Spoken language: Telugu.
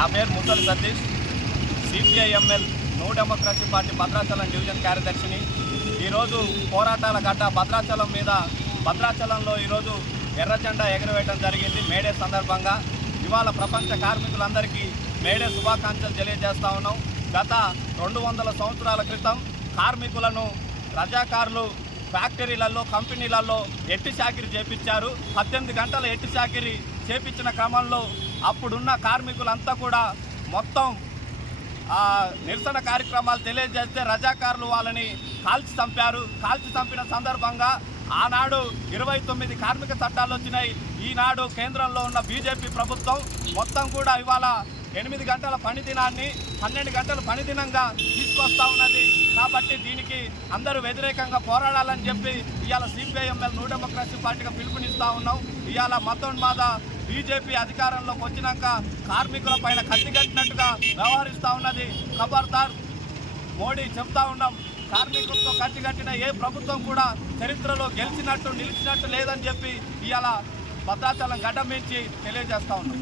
నా పేరు Musali Satish, CPIML new democracy party Bhadrachalam division కార్యదర్శిని. ఈరోజు పోరాటాల గడ్డ భద్రాచలంలో ఈరోజు ఎర్ర జెండా ఎగురవేయడం జరిగింది. మేడే సందర్భంగా ఇవాళ ప్రపంచ కార్మికులందరికీ మేడే శుభాకాంక్షలు తెలియజేస్తా ఉన్నాం. గత 200 సంవత్సరాల క్రితం కార్మికులను రజాకారులు ఫ్యాక్టరీలలో కంపెనీలలో ఎట్టి చాకిరీ చేపించారు. 18 గంటల ఎట్టి చాకిరీ చేపించిన క్రమంలో అప్పుడున్న కార్మికులంతా కూడా మొత్తం నిరసన కార్యక్రమాలు తెలియజేస్తే రజాకారులు వాళ్ళని కాల్చి చంపిన సందర్భంగా ఆనాడు 29 కార్మిక చట్టాలు వచ్చినాయి. ఈనాడు కేంద్రంలో ఉన్న బీజేపీ ప్రభుత్వం మొత్తం కూడా ఇవాళ 8 గంటల పని దినాన్ని 12 గంటల పని దినంగా తీసుకొస్తా ఉన్నది. కాబట్టి దీనికి అందరూ వ్యతిరేకంగా పోరాడాలని చెప్పి ఇవాళ సిపిఐఎంఎల్ న్యూ డెమోక్రసీ పార్టీగా పిలుపునిస్తూ ఉన్నాం. ఇవాళ మతోన్మాద బీజేపీ అధికారంలోకి వచ్చినాక కార్మికుల పైన కత్తిగట్టినట్టుగా వ్యవహరిస్తూ ఉన్నది. ఖబర్దార్ మోడీ చెప్తా ఉన్నాం, కార్మికులతో కట్టిగట్టిన ఏ ప్రభుత్వం కూడా చరిత్రలో నిలిచినట్టు లేదని చెప్పి ఇవాళ భద్రాచలం గడ్డ మించి తెలియజేస్తూ ఉన్నాం.